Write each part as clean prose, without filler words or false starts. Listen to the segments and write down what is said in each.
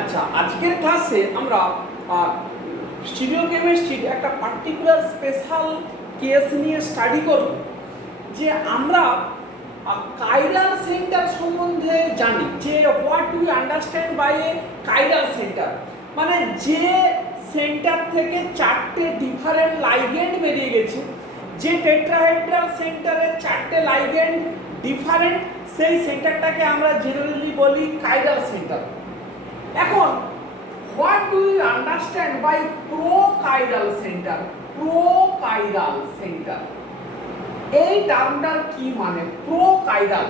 আচ্ছা, আজকের ক্লাসে আমরা স্টিরিওকেমিস্ট্রির একটা পার্টিকুলার স্পেশাল কেস নিয়ে স্টাডি করব, যে আমরা কাইরাল সেন্টার সম্বন্ধে জানি, যে what we understand by a chiral centre, মানে যে সেন্টার থেকে চারটে ডিফারেন্ট লাইগেন্ড বেরিয়ে গেছে, যে টেট্রাহেড্রাল সেন্টারে চারটে লাইগেন্ড ডিফারেন্ট, সেই সেন্টারটাকে আমরা জেনারেলি বলি কাইরাল সেন্টার। এখন what do you understand by prochiral center? Prochiral center এই টার্মটার কি মানে? প্রোকাইরাল,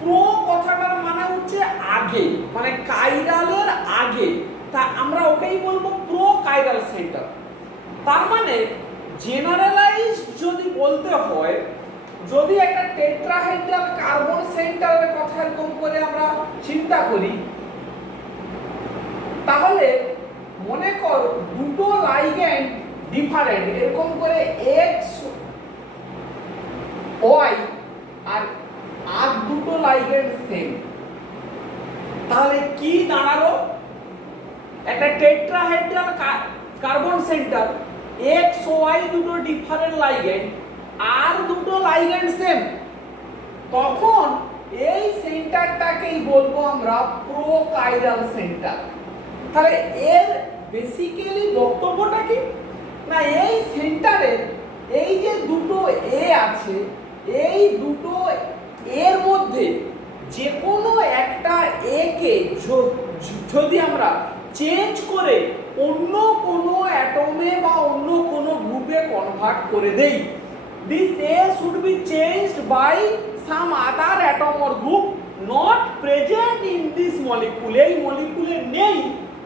প্রো কথাটার মানে হচ্ছে আগে, মানে কাইরালের আগে, তা আমরা ওকেই বলবো প্রোকাইরাল সেন্টার। তার মানে জেনারেলাইজ যদি বলতে হয়, যদি একটা টেট্রাহেড্রাল কার্বন সেন্টারের কথা এরকম করে আমরা চিন্তা করি, তাহলে মনে কর দুটো লাইগ্যান্ড ডিফারেন্ট, এরকম করে এক্স ওয়াই আর দুটো লাইগ্যান্ড সেম, তাহলে কি দাঁড়ালো? একটা tetrahedral carbon centre, X Y দুটো ডিফারেন্ট লাইগ্যান্ড আর দুটো লাইগ্যান্ড সেম, তখন এই সেন্টারটাকেই বলবো আমরা প্রোকাইরাল সেন্টার। তাহলে এর বেসিক্যালি বক্তব্যটা কি না, এই সেন্টারের এই যে দুটো এ আছে, এই দুটো এর মধ্যে যে কোনো একটা এ কে যদি আমরা চেঞ্জ করে অন্য কোনো অ্যাটমে বা অন্য কোনো গ্রুপে কনভার্ট করে দেই, this A should be changed by some other atom or group not present in this molecule. এই মলিকুলে নেই,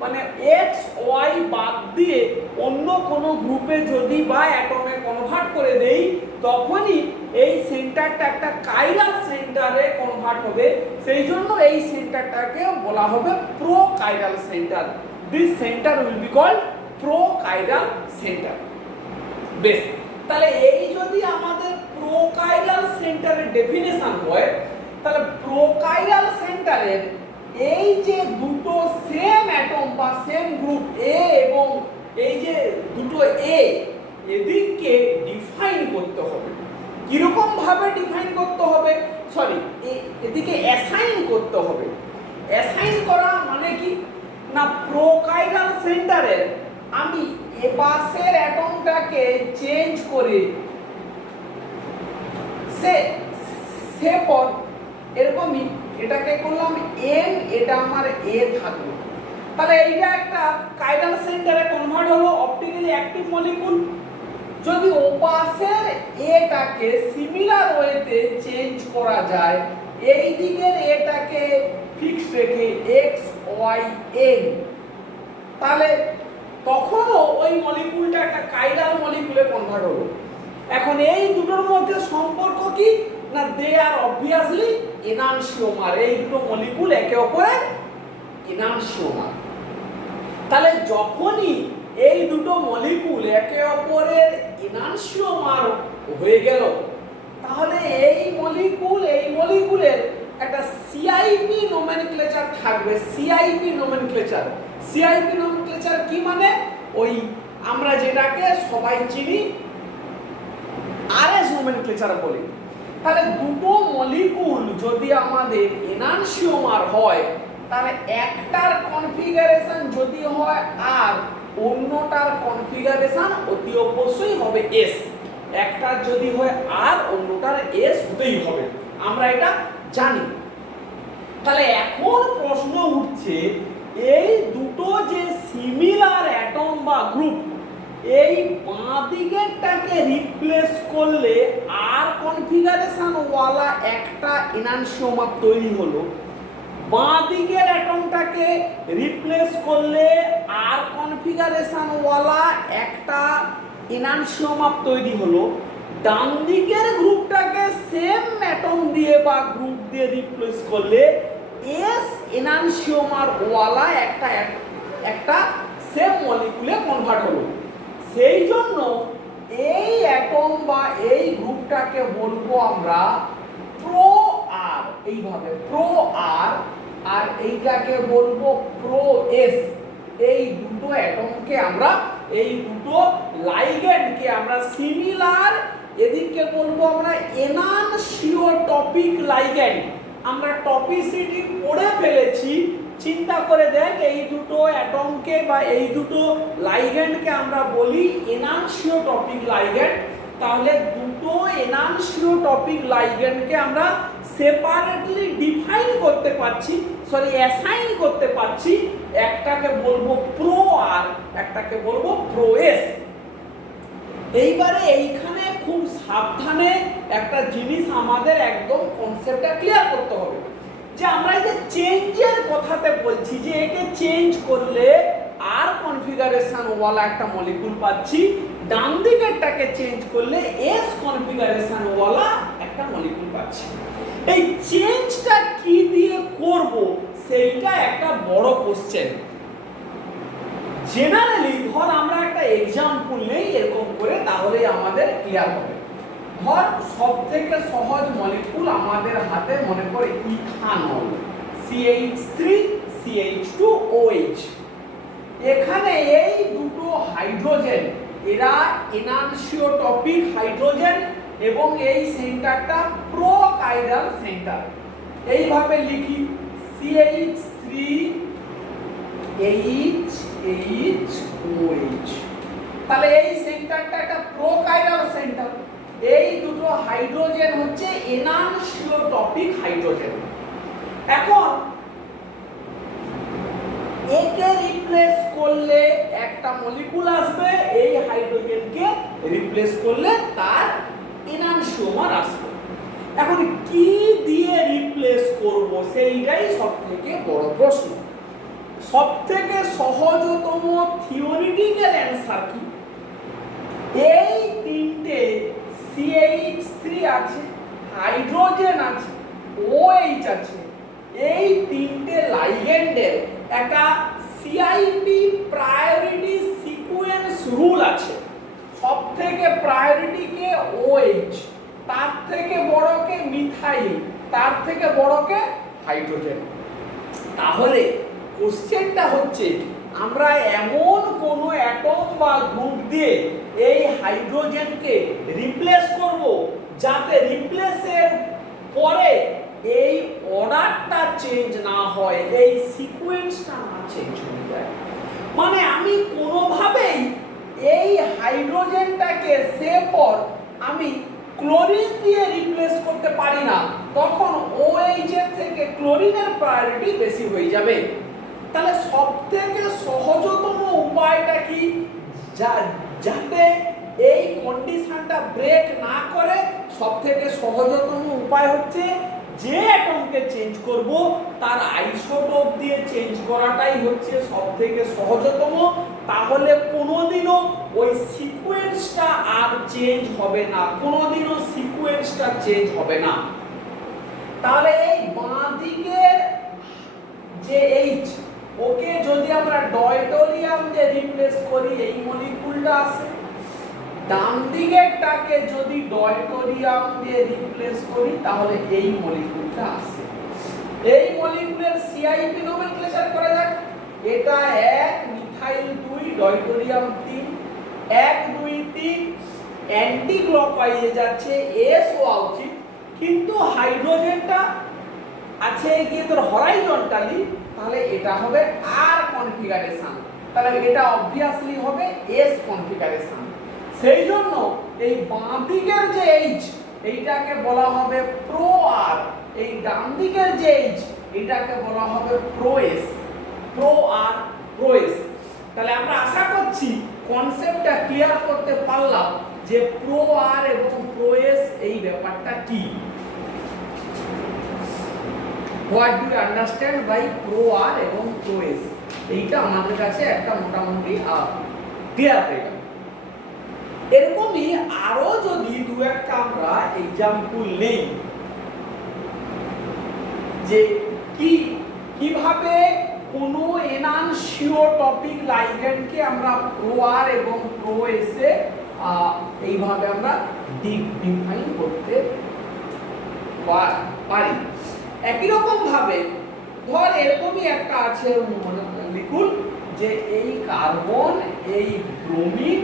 মানে এক্স ওয়াই বাদ দিয়ে অন্য কোনো গ্রুপে যদি বা অ্যাটমে কনভার্ট করে দেই, তখনই এই সেন্টারটা একটা কাইরাল সেন্টারে কনভার্ট হবে। সেই জন্য এই সেন্টারটাকে বলা হবে prochiral center. This center will be called prochiral center. বেশ, তাহলে এই যদি আমাদের প্রোকাইরাল সেন্টারের ডেফিনেশন হয়, তাহলে প্রোকাইরাল সেন্টারের এই যে দুটো সেম অ্যাটম বা সেম গ্রুপ এ এবং এই যে দুটো এ, এদিকে ডিফাইন করতে হবে। কিরকম ভাবে ডিফাইন করতে হবে? সরি, এদিকে অ্যাসাইন করতে হবে। অ্যাসাইন করা মানে কি না, প্রোকাইরাল সেন্টারের আমি এ পাশের অ্যাটমটাকে চেঞ্জ করে সে পর এরকমই এটাকে করলাম এন, এটা আমার এ থাকলো, তাহলে এইটা একটা কাইরাল সেন্টারে কনভার্ট হলো, অপটিক্যালি অ্যাক্টিভ মলিকুল। যদি ওপাশের এটাকে সিমিলার ওয়েতে চেঞ্জ করা যায়, এই দিকের এটাকে ফিক্স রেখে এক্স ওয়াই এন, তাহলে তখনও ওই মলিকুলটা একটা কাইরাল মলিকুলে কনভার্ট হলো। এখন এই দুটোর মধ্যে সম্পর্ক কি না, দে আর অবভিয়াসলি এনানসিওমার। এই দুটো মলিকুল একে অপরের এনানসিওমার। তাহলে যখনই এই দুটো মলিকুল একে অপরের এনানসিওমার হয়ে গেল, তাহলে এই মলিকুলের একটা সিআইপি নোমেনক্লেচার থাকবে। সিআইপি নোমেনক্লেচার কি মানে? ওই আমরা যেটাকে সবাই চিনি আরএস নোমেনক্লেচার বলি। তাহলে দুটো মলিকুল যদি আমাদের এনানসিওমার হয়, তাহলে একটার কনফিগারেশন যদি হয় আর, অন্যটার কনফিগারেশন অতি অবশ্যই হবে এস। একটার যদি হয় আর, অন্যটার এস হতেই হবে, আমরা এটা জানি। তাহলে এখন প্রশ্ন উঠছে, এই দুটো যে সিমিলার অ্যাটম বা গ্রুপ, এই বাঁ দিকেরটাকে রিপ্লেস করলে আর কনফিগারেশন ওয়ালা একটা এনানসিওমার তৈরি হলো, বাঁ দিকের অ্যাটমটাকে রিপ্লেস করলে আর কনফিগারেশন ওয়ালা একটা এনানসিওমার তৈরি হলো, ডান দিকের গ্রুপটাকে সেম অ্যাটম দিয়ে বা গ্রুপ দিয়ে রিপ্লেস করলে এস এনানসিওমার ওয়ালা একটা সেম মলিকুলে কনভার্ট হলো। সেই জন্য এই অ্যাটম বা এই গ্রুপটাকে বলবো আমরা প্রো আর, এইভাবে প্রো আর, আর এইটাকে বলবো প্রো এস। এই দুটো অ্যাটমকে আমরা, এই দুটো লাইগ্যান্ডকে আমরা সিমিলার, এদিকে বলবো আমরা এনানসিওটপিক লাইগ্যান্ড। আমরা টপিসিটি পড়ে ফেলেছি, চিন্তা করে দেখ এই দুটো অ্যাটমকে বা এই দুটো লাইগ্যান্ডকে আমরা বলি এনানসিওটপিক লাইগ্যান্ড। তাহলে দুটো এনানসিওটপিক লাইগ্যান্ডকে আমরা সেপারেটলি ডিফাইন করতে পারছি, সরি অ্যাসাইন করতে পারছি। একটাকে বলবো প্রো আর একটাকে বলবো প্রো এস। এইবারে এইখানে খুব সাবধানে একটা জিনিস আমাদের একদম কনসেপ্টটা ক্লিয়ার করতে হবে, যে আমরা এই যে চেঞ্জের কথাতে বলছি, যে একে চেঞ্জ করলে আর কনফিগারেশন ওয়ালা একটা মলিকুল পাচ্ছি, ডান দিকেরটাকে চেঞ্জ করলে এস কনফিগারেশন ওয়ালা একটা মলিকুল পাচ্ছি। এই চেঞ্জটা কি দিয়ে করব সেইটা একটা বড় কোশ্চেন। জেনারেলি ধর আমরা একটা এক্সাম্পল নেই এরকম করে, তাহলে আমাদের ক্লিয়ার হবে। ধর সবথেকে সহজ মলিকুল আমাদের হাতে, মনে করে ইথানল, CH3CH2OH। এখানে এই দুটো হাইড্রোজেন, এরা এনানসিওটপিক হাইড্রোজেন এবং এই সেন্টারটা প্রোকাইরাল সেন্টার। এইভাবে লিখি CH3HHOH। তাহলে এই সেন্টারটা একটা প্রোকাইরাল সেন্টার। এই দুটো হাইড্রোজেন হচ্ছে এনানসিওটপিক হাইড্রোজেন। এখন একে রিপ্লেস করলে একটা মলিকুল আসবে, এই হাইড্রোজেনকে রিপ্লেস করলে তার এনানসিওমার আসবে। এখন কি দিয়ে রিপ্লেস করব সেইটাই সবথেকে বড় প্রশ্ন। সবথেকে সহজতম থিওরিটিক্যাল অ্যানসার কি? এই তিনটে CH3 আছে, হাইড্রোজেন আছে, OH আছে, এই তিনটে লাইগ্যান্ডের একটা CIP প্রায়োরিটি সিকোয়েন্স রুল আছে। সবথেকে প্রায়োরিটি কে OH, তার থেকে বড়কে মিথাইল, তার থেকে বড়কে হাইড্রোজেন। তাহলে কোশ্চেনটা হচ্ছে আমরা এমন কোন অ্যাটম বা গ্রুপ দিয়ে এই হাইড্রোজেনকে রিপ্লেস করব যাতে রিপ্লেসের পরে এই অর্ডারটা চেঞ্জ না হয়, এই সিকোয়েন্সটা না চেঞ্জ হয়ে যায়। মানে আমি কোনোভাবেই এই হাইড্রোজেনটাকে সেপর আমি ক্লোরিন দিয়ে রিপ্লেস করতে পারি না, তখন OH এর থেকে ক্লোরিনের প্রায়োরিটি বেশি হয়ে যাবে। তাহলে সবথেকে সহজতম উপায়টা কি, যাতে এই কন্ডিশনটা ব্রেক না করে? সবথেকে সহজতম উপায় হচ্ছে যে অ্যাটমকে চেঞ্জ করব তার আইসোটোপ দিয়ে চেঞ্জ করাটাই হচ্ছে সবথেকে সহজতম। তাহলে কোনোদিনও ওই সিকোয়েন্সটা আর চেঞ্জ হবে না, কোনোদিনও সিকোয়েন্সটা চেঞ্জ হবে না। তাহলে এই বাঁ দিকের যে H, ওকে যদি আমরা ডয়টোরিয়াম দিয়ে রিপ্লেস করি এই মলিকুলটা আসে। ডান দিকেরটাকে যদি ডয়টোরিয়াম দিয়ে রিপ্লেস করি তাহলে এই মলিকুলটা আসে। এই মলিকুলের CIP নোমেনক্লেচার করা যাক। এটা 1 মিথাইল 2 ডয়টোরিয়াম 3, 1 2 3 অ্যান্টি ক্লকওয়াইজে যাচ্ছে, S হওয়া উচিত, কিন্তু হাইড্রোজেনটা আছে গিয়ে তোর হরাইজন্টালি, তাহলে এটা হবে R কনফিগারেশন, তাহলে এটা অবভিয়াসলি হবে S কনফিগারেশন। সেই জন্য এই বাঁ দিকের যে H এইটাকে বলা হবে প্রো R, এই ডান দিকের যে H এটাকে বলা হবে pro S, pro R pro S। তাহলে আমরা আশা করছি কনসেপ্টটা ক্লিয়ার করতে পারলাম যে প্রো R এবং প্রো S এই ব্যাপারটা কি। What do you understand by pro R এবং প্রো S? এইটা আমাদের কাছে একটা মোটামুটি ক্লিয়ার হয়ে গেল। এরকমই আরো যদি দু একটা আমরা एग्जांपल নেই যে কিভাবে কোন এনানসিওটপিক লাইগ্যান্ডকে আমরা প্রো R এবং প্রো S এ এইভাবে আমরা ডিফাইন করতে পারি। একই রকম ভাবে ধর এরকমই একটা আছে, লিখুন যে এই কার্বন, এই ব্রোমিন,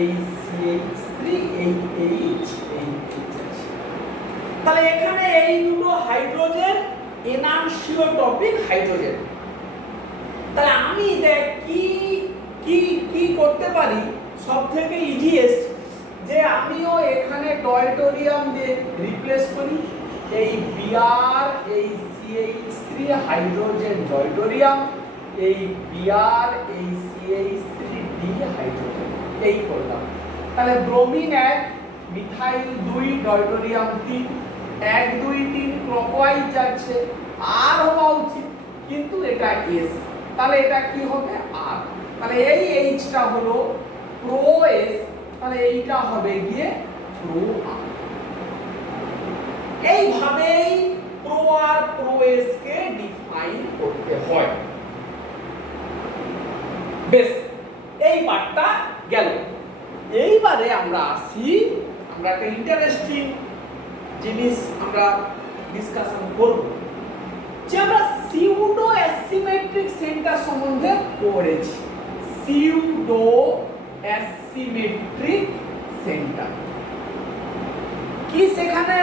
এই CH3, এই H, এই H আছে। তাহলে এখানে এই দুটো হাইড্রোজেন এনানসিওটপিক হাইড্রোজেন। তাহলে আমি দেখ কি কি কি করতে পারি, সবথেকে ইজিয়েস্ট যে আমিও এখানে ডয়টোরিয়াম দিয়ে রিপ্লেস করি, এই Br, এই CH3 হাইড্রোজেন ডয়টোরিয়াম, এই Br, এই CH3D হাইড্রোজেন, এই করলাম। তাহলে ব্রোমিন 1, মিথাইল 2, ডয়টোরিয়াম 3, 1 2 3 ক্লকওয়াইজ যাচ্ছে, আর হওয়া উচিত কিন্তু এটা S, তাহলে এটা কি হবে R। তাহলে এই Hটা হলো প্রো S, তাহলে এইটা হবে গিয়ে প্রো R। এইভাবেই প্রো আর প্রো এস কে ডিফাইন করতে হয়। বেশ, এই পার্টটা গেল। এইবারে আমরা আসি, আমরা একটা ইন্টারেস্টিং জিনিস আমরা ডিসকাশন করব, যে আমরা সিউডো অ্যাসিমেট্রিক সেন্টার সম্বন্ধে পড়েছি। সিউডো অ্যাসিমেট্রিক সেন্টার কি সেখানে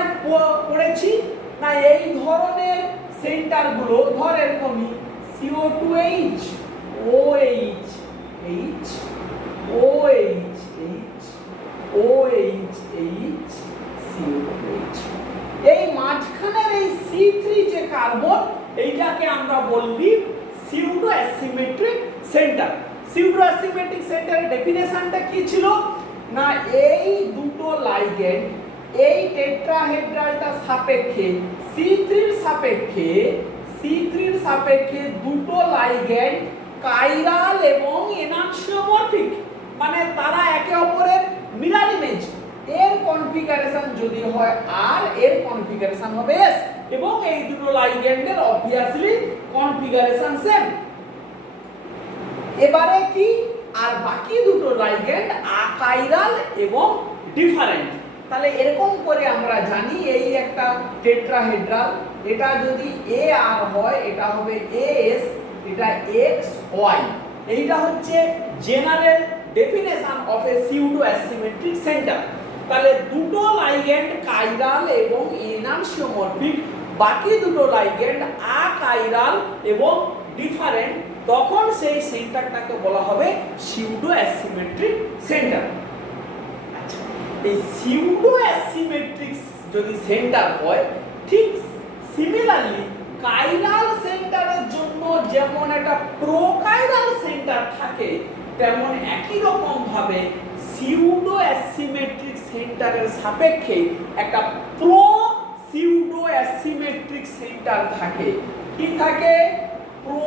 পড়েছি না, এই ধরনের সেন্টারগুলো ধর এরকমই CO2H, OH, H, OH, H, OH, H, CO2H। এই মাঝখানের এই C3 যে কার্বন, এইটাকে আমরা বলবি pseudo asymmetric centre. Pseudo asymmetric সেন্টারের ডেফিনেশনটা কি ছিল না, এই দুটো লাইগেন্ড এই টেট্রাহেড্রালটা সাপেক্ষে C3 এর সাপেক্ষে দুটো লাইগেন্ড কাইরাল এবং এনানসিওমরফিক, মানে তারা একে অপরের মিরর ইমেজ। এর কনফিগারেশন যদি হয় আর এর কনফিগারেশন হবে এস, এবং এই দুটো লাইগেন্ডের অবভিয়াসলি কনফিগারেশন সেম। এবারে কি, আর বাকি দুটো লাইগেন্ড আকাইরাল এবং ডিফারেন্ট। তাহলে এরকম করে আমরা জানি এই একটা টেট্রাহেড্রাল, এটা যদি এ আর হয় এটা হবে এস, এটা এক্স ওয়াই। এইটা হচ্ছে general definition of a pseudo asymmetric centre. তাহলে দুটো লাইগেন্ড কাইরাল এবং এনানসিওমরফিক, বাকি দুটো লাইগেন্ড আকাইরাল এবং ডিফারেন্ট, তখন সেই সেন্টারটাকে বলা হবে সিউডো অ্যাসিমেট্রিক সেন্টার। আচ্ছা, এই সিউডো অ্যাসিমেট্রিক যদি সেন্টার হয়, ঠিক সিমিলারলি কাইরাল সেন্টারের জন্য যেমন একটা প্রোকাইরাল সেন্টার থাকে, তেমন একই রকম ভাবে সিউডো অ্যাসিমেট্রিক সেন্টারের সাপেক্ষে একটা প্রো সিউডো অ্যাসিমেট্রিক সেন্টার থাকে। কি থাকে? Pro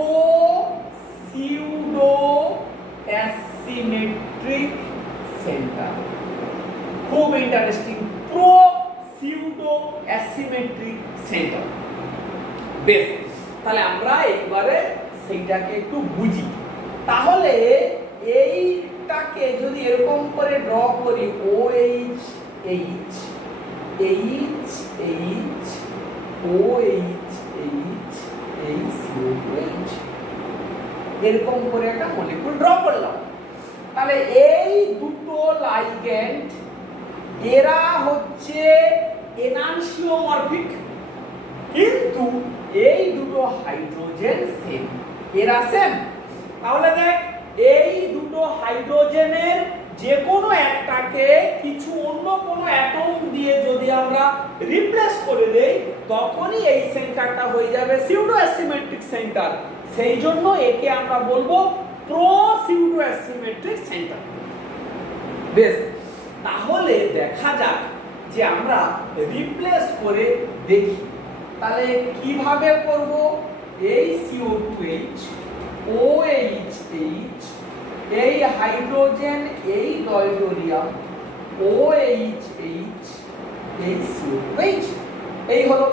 pseudo asymmetric center. খুব interesting, pro pseudo asymmetric center. বেশ, তাহলে আমরা এইবারে সেইটাকে একটু বুঝি। তাহলে এইটাকে যদি এরকম করে ড্র করি, OH H H H OH H CO2H, এরকম করে একটা মলিকিউল ড্র করলাম। তাহলে এই দুটো লাইগ্যান্ড এরা হচ্ছে এনানসিওমরফিক, কিন্তু এই দুটো হাইড্রোজেন সেম, এরা সেম। তাহলে দেখ, এই দুটো হাইড্রোজেনের যে কোনো একটাকে কিছু অন্য কোনো অ্যাটম দিয়ে যদি আমরা রিপ্লেস করে দেই, তখনই এই সেন্টারটা হয়ে যাবে সিউডো অ্যাসিমেট্রিক সেন্টার। সেই জন্য একে আমরা বলবো প্রো সিউডো অ্যাসিমেট্রিক সেন্টার। বেশ, তাহলে দেখা যাক যে আমরা রিপ্লেস করে দেখি। তাহলে কিভাবে করব? এই CO2H, OH H, এই হাইড্রোজেন, এই ডয়টোরিয়াম, OH H, এই CO2H, এই হলো।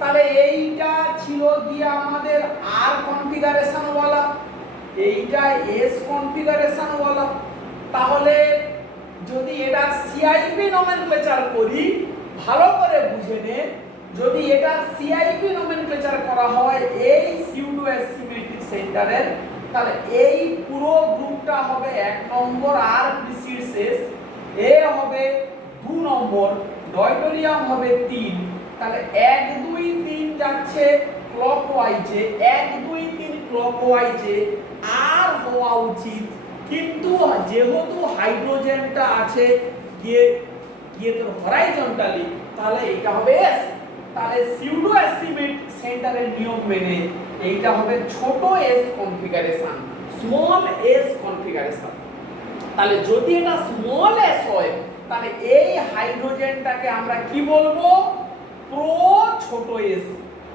তাহলে এইটা ছিল দিয়ে আমাদের আর কনফিগারেশন ওয়ালা, এইটা এস কনফিগারেশন ওয়ালা। তাহলে যদি এটা CIP নমেনক্লেচার করি, ভালো করে বুঝে নে যদি এটার সিআইপি নোমেনক্লেচার করা হয় এই সিউডো অ্যাসিমেট্রিক সেন্টারের, তাহলে এই পুরো গ্রুপটা হবে 1 নম্বর আর প্রিসিডস এস, এ হবে 2 নম্বর, ডয়টোরিয়াম হবে 3, তাহলে 1 2 3 যাচ্ছে ক্লকওয়াইজে, 1 2 3 ক্লকওয়াইজে আর হওয়া উচিত, কিন্তু যেহেতু হাইড্রোজেনটা আছে গিয়ে গিয়ে তোর হরাইজন্টালি, তাহলে এটা হবে এস। তাহলে সিউডো অ্যাসিমেট্রিক সেন্টারের নিয়ম মেনে এইটা হবে ছোট S configuration, small S configuration. তাহলে যদি এটা স্মল এস হয়, তাহলে এই হাইড্রোজেনটাকে আমরা কি বলবো? প্রো ছোট এস,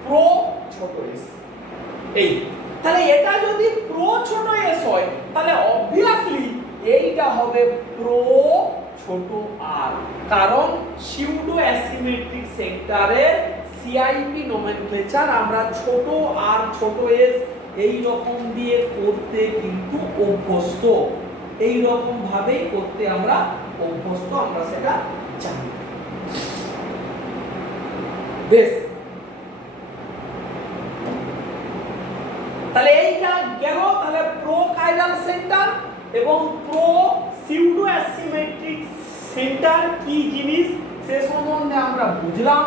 প্রো ছোট এস। এই তাহলে এটা যদি প্রো ছোট এস হয়, তাহলে অবভিয়াসলি এইটা হবে প্রো ছোট আর, কারণ সিউডো অ্যাসিমেট্রিক সেন্টারের সিআইপি নোমেনক্লেচার আমরা ছোট আর ছোট এস এই রকম দিয়ে করতে কিন্তু অভ্যস্ত, এই রকম ভাবে করতে আমরা অভ্যস্ত, আমরা সেটা জানি। বেশ, তাহলে এইটা গেল। তাহলে প্রো কাইরাল সেন্টার এবং প্রো সিউডো অ্যাসিমেট্রিক সেন্টার কি জিনিস সে সম্বন্ধে আমরা বুঝলাম,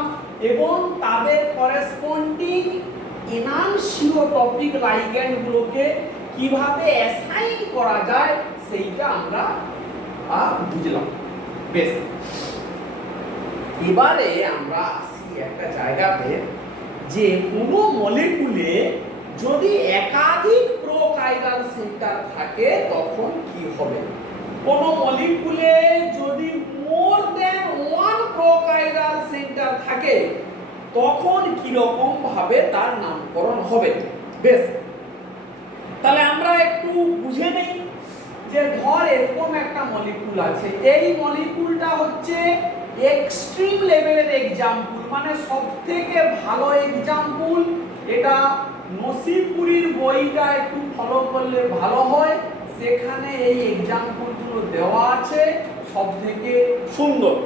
এবং তাদের করেসপন্ডিং এনানসিওটপিক লাইগ্যান্ড গুলোকে কিভাবে অ্যাসাইন করা যায় সেইটা আমরা বুঝলাম। বেশ, এবারে আমরা আসি একটা জায়গাতে, যে কোনো মলিকুলে যদি একাধিক প্রো কাইরাল সেন্টার থাকে তখন কি হবে। কোন মলিকুলে যদি মোর দেন 1 প্রো কাইরাল সেন্টার থাকে তখন কি রকম ভাবে তার নামকরণ হবে। বেশ, তাহলে আমরা একটু বুঝে নেই যে ধর এরকম একটা মলিকুল আছে, এই মলিকুলটা হচ্ছে এক্সট্রিম লেভেলের এক্সাম্পল, মানে সবথেকে ভালো এক্সাম্পল। এটা নসিপুরীর বইটা একটু ফলো করলে ভালো হয়, সেখানে এই এক্সাম্পল গুলো দেওয়া আছে সবথেকে সুন্দর।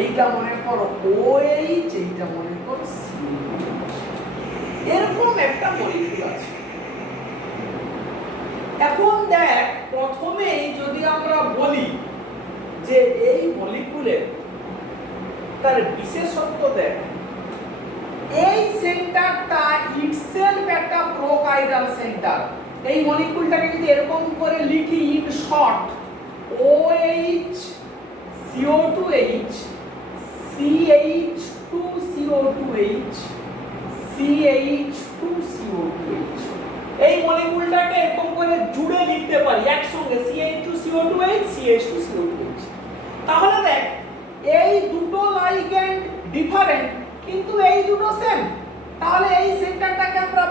এইটা মনে করো OH, এইটা মনে করো CH, এরকম একটা মলিকুল আছে। এখন দেখ, প্রথমেই যদি আমরা বলি যে এই মলিকুলের তার বিশেষত্ব দেখ, এই সেন্টারটা ইটসেলফ একটা প্রোকাইরাল সেন্টার। এই মলিকুলটাকে যদি এরকম করে লিখি in short, OH CO2H CH2CO2H CH2CO2H, এই মলিকুলটাকে এরকম করে জুড়ে লিখতে পারি একসঙ্গে CH2CO2H CH2CO2H। তাহলে দেখ, এই দুটো লাইগ্যান্ড ডিফারেন্ট কিন্তু এই দুটো সেম, তাহলে এই সেন্টারটাকে আমরা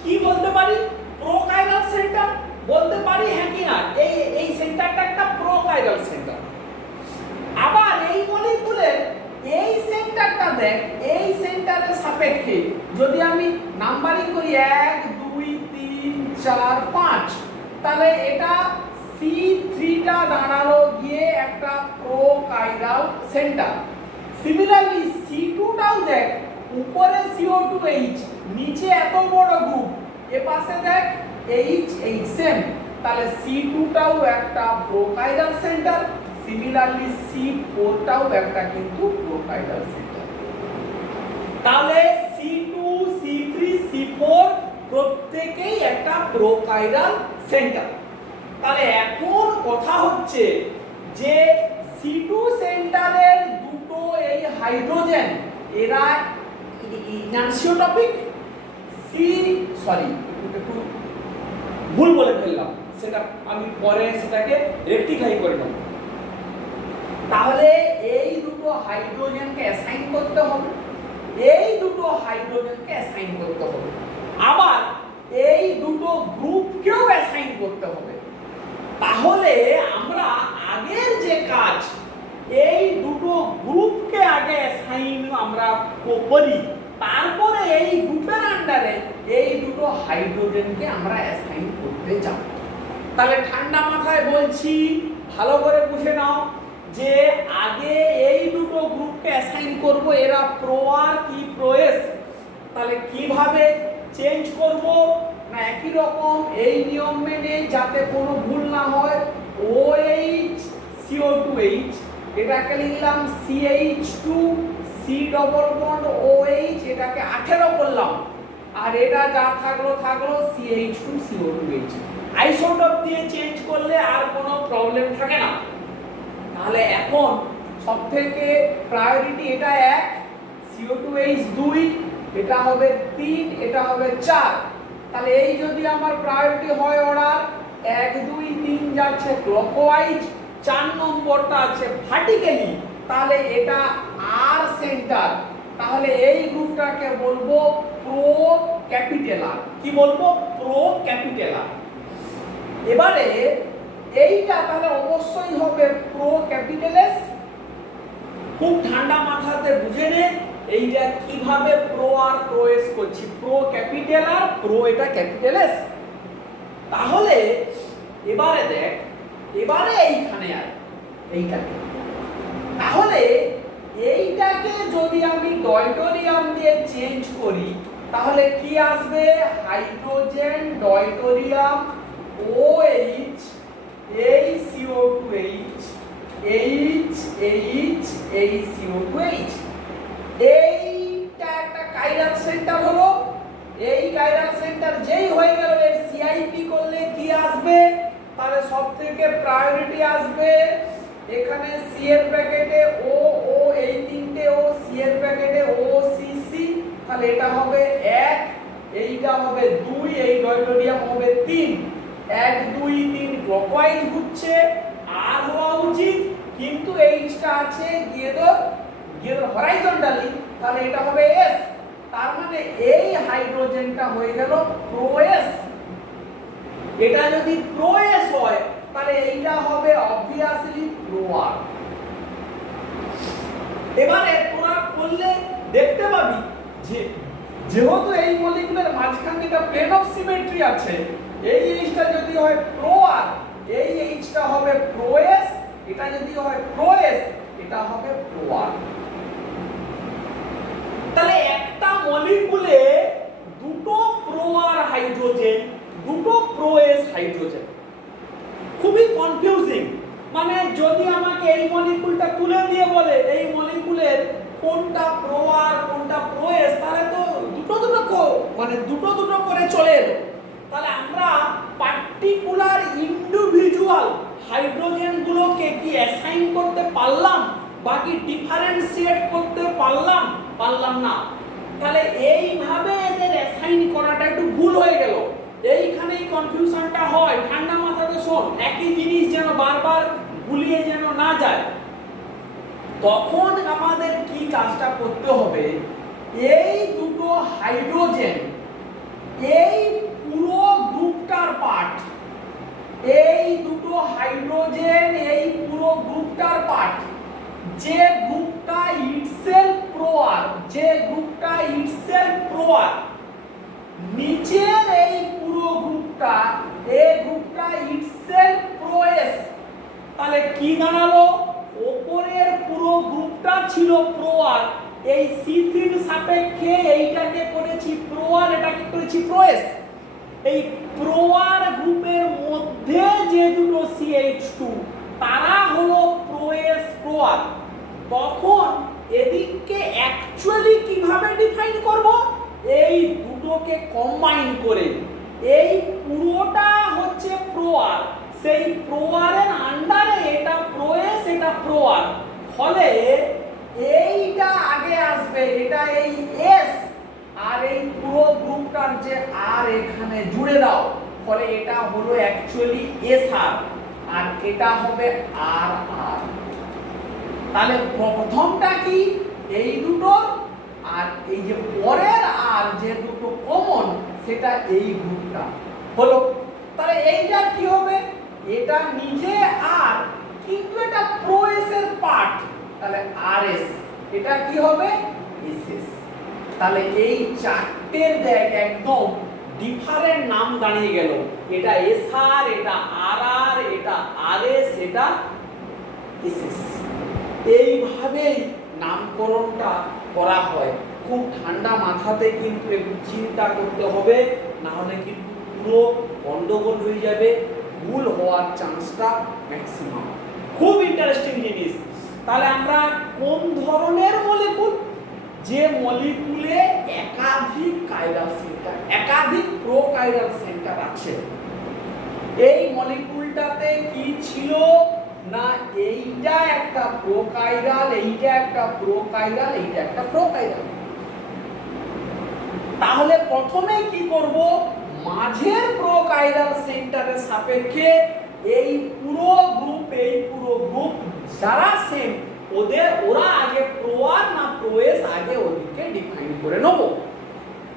কি বলতে পারি? প্রোকাইরাল সেন্টার বলতে পারি, হ্যাঁ কি না? এই সেন্টারটা একটা প্রোকাইরাল সেন্টার। আবার এই মলিকুলের এই সেন্টারটা দেখ, এই সেন্টারের সাপেক্ষে যদি আমি নাম্বারিং করি 1 2 3 4 5, তাহলে এটা C3টা দাঁড়ালো গিয়ে একটা প্রোকাইরাল সেন্টার। সিমিলারলি C2টাও দেখ, উপরে CO2H, নিচে এত বড় গ্রুপ, এ পাশে দেখ H সেম, তাহলে C2টাও একটা প্রোকাইরাল সেন্টার। সিমিলারলি C4টাও একটা কিন্তু প্রোকাইরাল সেন্টার। তাহলে C2 C3 C4 প্রত্যেকই একটা প্রোকাইরাল সেন্টার। তাহলে এখন কথা হচ্ছে যে C2 সেন্টারের দুটো এই হাইড্রোজেন এরা এনানসিওটপিক, একটু ভুল বলে ফেললাম, সেটা আমি পরে সেটাকে রেকটিফাই করে নেব। তাহলে এই দুটো হাইড্রোজেনকে অ্যাসাইন করতে হবে, এই দুটো হাইড্রোজেনকে অ্যাসাইন করতে হবে, আবার এই দুটো গ্রুপকেও অ্যাসাইন করতে হবে। তাহলে আমরা আগের যে কাজ, এই দুটো গ্রুপকে আগে অ্যাসাইন আমরা করি, তারপরে এই গ্রুপের আন্ডারে এই দুটো হাইড্রোজেনকে আমরা অ্যাসাইন করতে যাব। তাহলে ঠান্ডা মাথায় বলছি, ভালো করে বুঝে নাও যে আগে এই দুটো গ্রুপকে গ্রুপকে অ্যাসাইন করব এরা প্রো আর কি প্রো এস। তাহলে কিভাবে চেঞ্জ করব না একই রকম এই নিয়ম মেনে যাতে কোনো ভুল না হয় OH CO2H এটাকে লিখলাম CH2 C double bond OH এটাকে 18 করলাম আর এটা যা থাকলো CH2 CO2H আইসোটোপ দিয়ে চেঞ্জ করলে আর কোনো প্রবলেম থাকে না। তাহলে এখন সবথেকে প্রায়োরিটি এটা 1 CO2H 2 এটা হবে 3 এটা হবে 4। তাহলে এই যদি আমার প্রায়োরিটি হয় অর্ডার 1 2 3 যাচ্ছে ক্লকওয়াইজ 4 নম্বরটা আছে ভার্টিক্যালি তাহলে এটা আর সেন্টার। তাহলে এই গ্রুপটাকে বলবো প্রো ক্যাপিটাল আর। কি বলবো? Pro capital R. এবারে এইটা তাহলে অবশ্যই হবে প্রো ক্যাপিটাল এস। খুব ঠান্ডা মাথাতে বুঝে নে এইটা কিভাবে প্রো আর প্রো এস করছি। প্রো ক্যাপিটাল আর প্রো এটা ক্যাপিটাল এস। তাহলে এবারে দেখ এবারে এইখানে আয় এইটাকে। তাহলে এইটাকে যদি আমি ডয়টোরিয়াম দিয়ে চেঞ্জ করি তাহলে কি আসবে? হাইড্রোজেন ডয়টোরিয়াম OH এই CO2H H H এই CO2H এইটা একটা কাইরাল সেন্টার হলো। এই কাইরাল সেন্টার যেই হয়ে গেল এর CIP করলে কি আসবে? তাহলে সবথেকে প্রায়োরিটি আসবে এখানে C এর ব্র্যাকেটে O O এই তিনটে O C এর ব্র্যাকেটে O C C তাহলে এটা হবে 1 এইটা হবে 2 এই ডয়টোরিয়াম হবে 3 1 2 3 ক্লকওয়াইজ ঘুরছে আর হওয়া উচিত কিন্তু এইটা আছে গিয়ে হরাইজন্টালি তাহলে এটা হবে S। তার মানে এই হাইড্রোজেনটা হয়ে গেল প্রো এস। এটা যদি প্রো এস হয় তাহলে এইটা হবে obviously প্রো আর। এবারে তোরা করলে দেখতে পাবি যে যেহেতু এই মলিকিউলের মাঝখানে একটা প্লেন অফ সিমেট্রি আছে এই এইচটা যদি হয় প্রো আর এই এইচটা হবে প্রো এস এটা যদি হয় প্রো এস এটা হবে প্রো আর। তাহলে একটা মলিকিউলে দুটো প্রো আর হাইড্রোজেন দুটো প্রো এস হাইড্রোজেন খুবই কনফিউজিং। মানে যদি আমাকে এই মলিকিউলটা তুলে দিয়ে বলে এই মলিকিউলের কোনটা প্রো আর কোনটা প্রো এস তাহলে তো দুটো দুটো করে চলে এলো। তাহলে আমরা পার্টিকুলার ইন্ডিভিজুয়াল হাইড্রোজেন গুলোকে কি অ্যাসাইন করতে পারলাম বাকি ডিফারেন্সিয়েট করতে পারলাম না। তাহলে এইভাবে এদের অ্যাসাইন করাটা একটু ভুল হয়ে গেল। এইখানেই কনফিউশনটা হয়। ঠান্ডা মাথাতে শোন একই জিনিস যেন বারবার ভুলিয়ে যেন না যায়। তখন আমাদের কি কাজটা করতে হবে এই দুটো হাইড্রোজেন এই পুরো গ্রুপটার পার্ট এই দুটো হাইড্রোজেন এই পুরো গ্রুপটার পার্ট যে গ্রুপটা ইটসেলফ প্রো আর নিচের এই পুরো গ্রুপটা এই গ্রুপটা ইটসেলফ প্রো এস। তাহলে কি দাঁড়ালো? উপরের পুরো গ্রুপটা ছিল প্রো আর এই C3 সাপেক্ষে এইটাকে করেছি প্রো আর এটাকে করেছি প্রো এস। এই প্রো আর গ্রুপের মধ্যে যে দুটো CH2 তারা হলো প্রো এস প্রো আর। তখন এদিককে অ্যাকচুয়ালি কিভাবে ডিফাইন করব? এই দুটোকে কম্বাইন করে এই পুরোটা হচ্ছে প্রো আর সেই প্রো আর এর আন্ডারে এটা প্রো এস এটা প্রো আর। ফলে এইটা আগে আসবে এটা এই এস আর এই পুরো গ্রুপটার যে আর এখানে জুড়ে দাও ফলে এটা হলো অ্যাকচুয়ালি এস আর এটা হবে আর আর। তাহলে প্রথমটা কি এই দুটো আর এই যে পরের আর যে দুটো কমন সেটা এই গ্রুপটা হলো। তাহলে এইটা কি হবে? এটা নিজে আর কিন্তু এটা প্রো এস এর পার্ট তাহলে আর এস এটা কি হবে এস এস। তাহলে এই চারটের দেখ একদম ডিফারেন্ট নাম দাঁড়িয়ে গেল। এটা এস আর এটা আর আর এটা আর এস এটা এস এস। এইভাবেই নামকরণটা করা হয়। খুব ঠান্ডা মাথাতে কিন্তু একটু চিন্তা করতে হবে, না হলে কিন্তু পুরো গন্ডগোল হয়ে যাবে, ভুল হওয়ার চান্সটা ম্যাক্সিমাম। খুব ইন্টারেস্টিং জিনিস। তাহলে আমরা কোন ধরনের মলিকুল? যে মলিকুলে একাধিক কাইরাল সেন্টার, একাধিক প্রোকাইরাল সেন্টার আছে। এই মলিকুলটাতে কি ছিল না, এইটা একটা প্রোকাইরাল, এইটা একটা প্রোকাইরাল, এইটা একটা প্রোকাইরাল। তাহলে প্রথমে কি করব, মাঝের প্রোকাইরাল সেন্টারের সাপেক্ষে এই পুরো গ্রুপ যারা সেম ওরা আগে প্রোয়ার না প্রোএস আগে ওদিকে ডিফাইন করে নেব।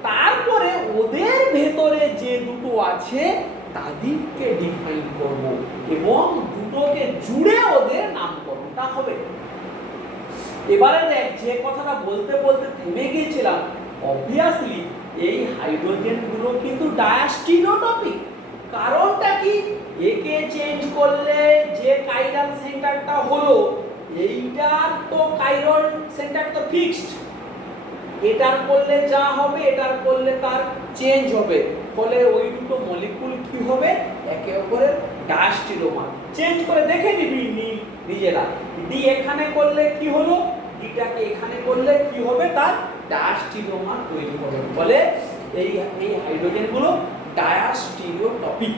তারপরে ওদের ভেতরে যে দুটো আছে তাদেরকে ডিফাইন করব এবং দুটোকে জুড়ে ওদের নামকরণটা হবে। এবারে দেখ, যে কথাটা বলতে বলতে থেমে গিয়েছিলাম, অবভিয়াসলি এই হাইড্রোজেন গুলো কিন্তু ডায়াস্টিরিওটপিক। কারণটা কি, একে চেঞ্জ করলে যে কাইরাল সেন্টারটা হলো, এইটার তো কাইরাল সেন্টার তো ফিক্সড, এটার করলে যা হবে এটার করলে তার চেঞ্জ হবে। ফলে ওই দুটো মলিকুল কি হবে, একে অপরের ডায়াস্টিরিওমার। চেঞ্জ করে দেখে নিবি নিজেরা, ডি এখানে করলে কি হলো, ডিটাকে এখানে করলে কি হবে, তার ডায়াস্টিরিওমার তৈরি হবে। ফলে এই হাইড্রোজেন গুলো ডায়াস্টিরিওটপিক,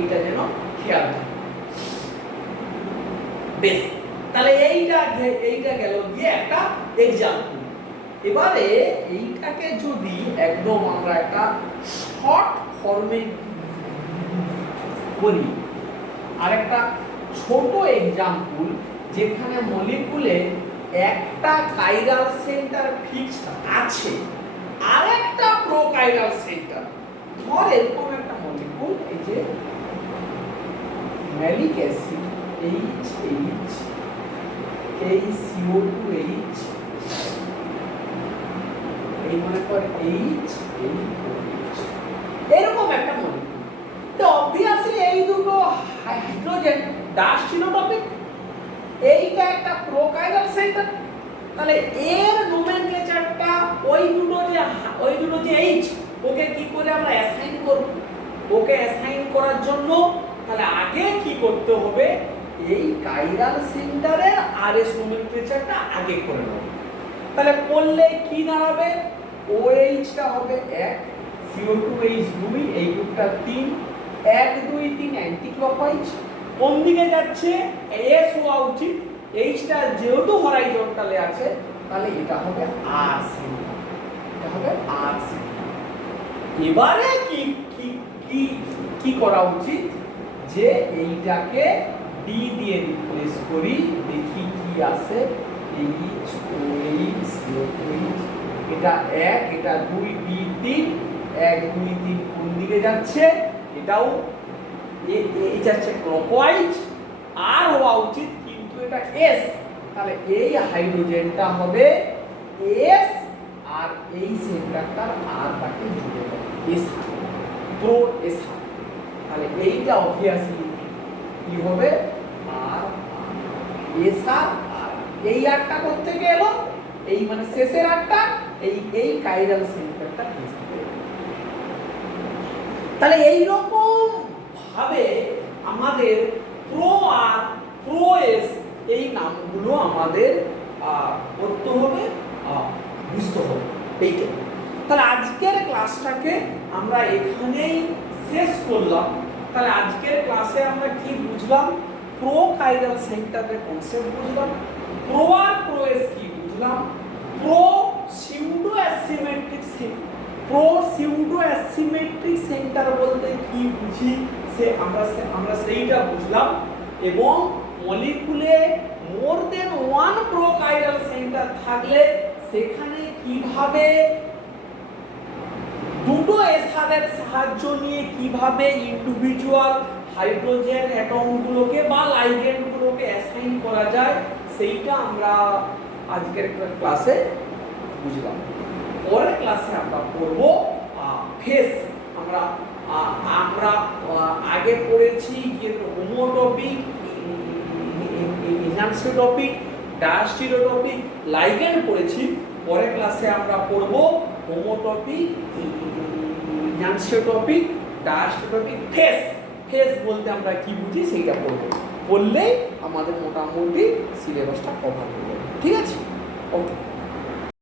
এটা যেন খেয়াল থাকে। বেশ, তাহলে এইটা গেল গিয়ে একটা এক্সাম্পল। এবারে এইটাকে যদি একদম আমরা একটা শর্ট ফর্মে বলি, আরেকটা ছোট এক্সাম্পল, যেখানে মলিকুলে একটা কাইরাল সেন্টার ফিক্সড আছে আর একটা প্রোকাইরাল সেন্টার। ধর এরকম একটা মলিকুল, এই যে ম্যালিক অ্যাসিড HH, এই CO2H, এই মনে কর H, এরকম একটা মলিকুল। তো অবভিয়াসলি এই দুটো হাইড্রোজেন ডায়াস্টিরিওটপিক, এইটা একটা প্রোকাইরাল সেন্টার। তাহলে এর নোমেনক্লেচারটা ওই দুটো যে H, ওকে কি করে আমরা অ্যাসাইন করব? ওকে অ্যাসাইন করার জন্য তাহলে আগে কি করতে হবে, এই কাইরাল সেন্টারের আরএস নোমেনক্লেচারটা আগে করে নেব। তাহলে করলে কি দাঁড়াবে, OH টা হবে 1, CO2H 2, এই গ্রুপটা 3, 1 2 3 অ্যান্টি ক্লকওয়াইজ। কোন দিকে যাচ্ছে, S হওয়া উচিত। H টা যেহেতু হরাইজন্টালে আছে, তাহলে এটা হবে R সেন্টার, এটা হবে R সেন্টার। এবারে কি করা উচিত, যে এইটাকে D দিয়ে রিপ্লেস করি, দেখি কি আসে। H OH CO2H, এটা 1, এটা 2 D 3, 1 2 3 কোন দিকে যাচ্ছে, এটাও এই যাচ্ছে ক্লকওয়াইজ। আর হওয়া উচিত কিন্তু এটা S, তাহলে এই হাইড্রোজেনটা হবে S আর এই সেন্টারটার R টাকে জুড়ে দেবে S, প্রো S। তাহলে এইটা অবভিয়াসলি কি হবে, আর S আর R। এই আরটা করতে গেল, এই মানে শেষের আরটা এই কাইরাল সেন্টারটা হিসেবে। তাহলে এই রকম ভাবে আমাদের প্রো আর প্রো এস এই নামগুলো আমাদের করতে হবে, বুঝতে হবে এইটা। তাহলে আজকের ক্লাসটাকে আমরা এখানেই শেষ করলাম। তাহলে আজকের ক্লাসে আমরা কি বুঝলাম, প্রো কাইরাল সেন্টারের কনসেপ্ট বুঝলাম, প্রো আর প্রো এস কি বুঝলাম, প্রো সিউডো অ্যাসিমেট্রিক সেন্টার বলতে কি বুঝি সে আমরা সেইটা বুঝলাম। এবং মলিকুলে মোর দেন ওয়ান প্রো কাইরাল সেন্টার থাকলে সেখানে কিভাবে দুটো এসারের সাহায্য নিয়ে কিভাবে ইন্ডিভিজুয়াল হাইড্রোজেন অ্যাটমগুলোকে বা লাইগেন্ডগুলোকে অ্যাসাইন করা যায়, সেইটা আমরা আজকের ক্লাসে বুঝলাম। পরের ক্লাসে আমরা পড়ব ফেস। আমরা আগে পড়েছি যে হোমোটপিক ইনস্টিরিওটপিক, ডায়াস্টিরিওটপিক, লাইগ্যান্ড পড়েছি। পরের ক্লাসে আমরা পড়ব হোমোটপিক, ইনস্টিরিওটপিক, ডায়াস্টিরিওটপিক, ফেস। ফেস বলতে আমরা কি বুঝি সেইটা পড়বো। পড়লেই আমাদের মোটামুটি সিলেবাসটা কভার হয়ে যাবে। ঠিক আছে, ওকে।